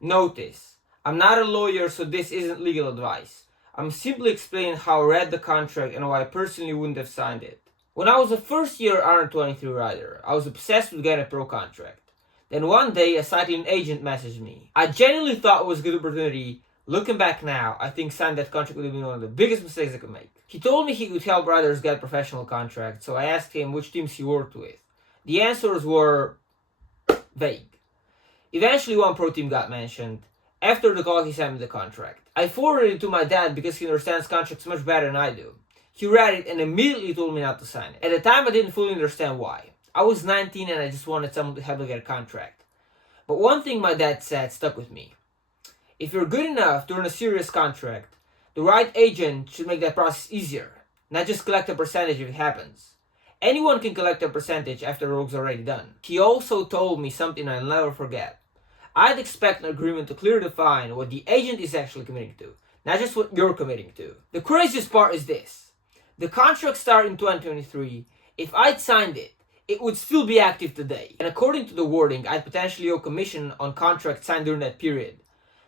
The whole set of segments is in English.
Notice, I'm not a lawyer, so this isn't legal advice. I'm simply explaining how I read the contract and why I personally wouldn't have signed it. When I was a first year R23 rider, I was obsessed with getting a pro contract. Then one day, a cycling agent messaged me. I genuinely thought it was a good opportunity. Looking back now, I think signing that contract would have been one of the biggest mistakes I could make. He told me he could help riders get professional contracts, so I asked him which teams he worked with. The answers were vague. Eventually, one pro team got mentioned. After the call, he sent me the contract. I forwarded it to my dad because he understands contracts much better than I do. He read it and immediately told me not to sign it. At the time, I didn't fully understand why. I was 19 and I just wanted someone to help me get a contract. But one thing my dad said stuck with me. If you're good enough to earn a serious contract, the right agent should make that process easier, not just collect a percentage if it happens. Anyone can collect a percentage after the work's already done. He also told me something I'll never forget. I'd expect an agreement to clearly define what the agent is actually committing to, not just what you're committing to. The craziest part is this. The contract started in 2023. If I'd signed it, it would still be active today. And according to the wording, I'd potentially owe commission on contracts signed during that period.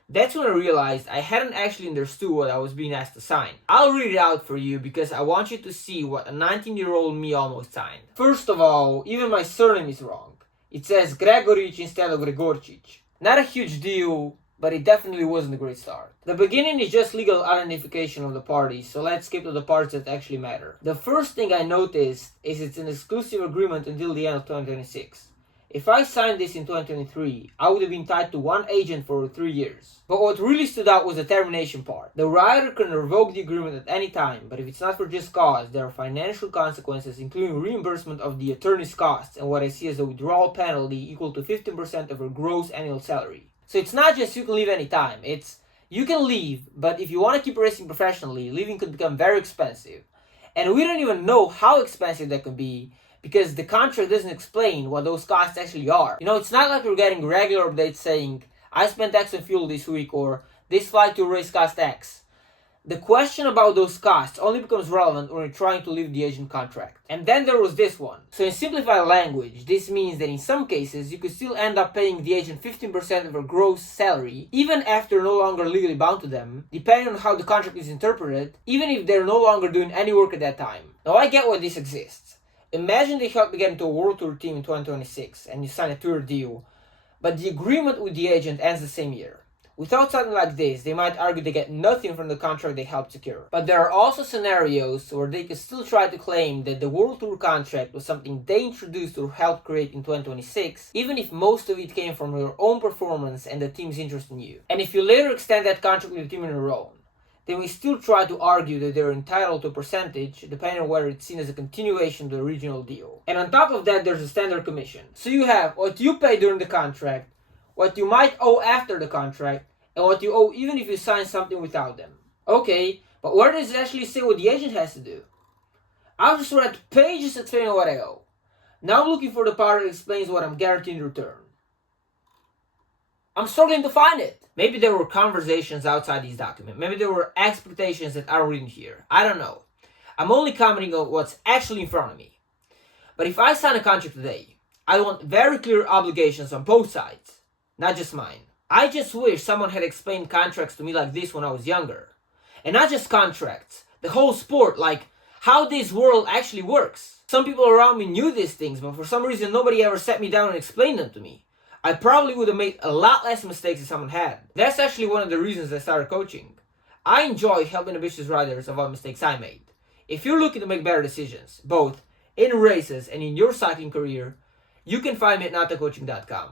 That's when I realized I hadn't actually understood what I was being asked to sign. I'll read it out for you because I want you to see what a 19-year-old me almost signed. First of all, even my surname is wrong. It says Gregoric instead of Gregorcic. Not a huge deal, but it definitely wasn't a great start. The beginning is just legal identification of the parties, so let's skip to the parts that actually matter. The first thing I noticed is it's an exclusive agreement until the end of 2026. If I signed this in 2023, I would have been tied to one agent for 3 years. But what really stood out was the termination part. The rider can revoke the agreement at any time, but if it's not for just cause, there are financial consequences, including reimbursement of the attorney's costs and what I see as a withdrawal penalty equal to 15% of her gross annual salary. So it's not just you can leave anytime, it's you can leave, but if you want to keep racing professionally, leaving could become very expensive. And we don't even know how expensive that could be, because the contract doesn't explain what those costs actually are. You know, it's not like we're getting regular updates saying, I spent X on fuel this week, or this flight to a race cost X. The question about those costs only becomes relevant when you're trying to leave the agent contract. And then there was this one. So in simplified language, this means that in some cases, you could still end up paying the agent 15% of her gross salary, even after no longer legally bound to them, depending on how the contract is interpreted, even if they're no longer doing any work at that time. Now I get why this exists. Imagine they help you get into a World Tour team in 2026 and you sign a tour deal, but the agreement with the agent ends the same year. Without something like this, they might argue they get nothing from the contract they helped secure. But there are also scenarios where they could still try to claim that the World Tour contract was something they introduced or helped create in 2026, even if most of it came from your own performance and the team's interest in you. And if you later extend that contract with the team on your own, they may still try to argue that they're entitled to a percentage, depending on whether it's seen as a continuation of the original deal. And on top of that, there's a standard commission. So you have what you pay during the contract, what you might owe after the contract, and what you owe even if you sign something without them. Okay, but where does it actually say what the agent has to do? I've just read pages explaining what I owe. Now I'm looking for the part that explains what I'm guaranteed in return. I'm struggling to find it. Maybe there were conversations outside these documents. Maybe there were expectations that aren't written here. I don't know. I'm only commenting on what's actually in front of me. But if I sign a contract today, I want very clear obligations on both sides, not just mine. I just wish someone had explained contracts to me like this when I was younger. And not just contracts, the whole sport, like how this world actually works. Some people around me knew these things, but for some reason nobody ever sat me down and explained them to me. I probably would have made a lot less mistakes if someone had. That's actually one of the reasons I started coaching. I enjoy helping ambitious riders avoid mistakes I made. If you're looking to make better decisions, both in races and in your cycling career, you can find me at natacoaching.com.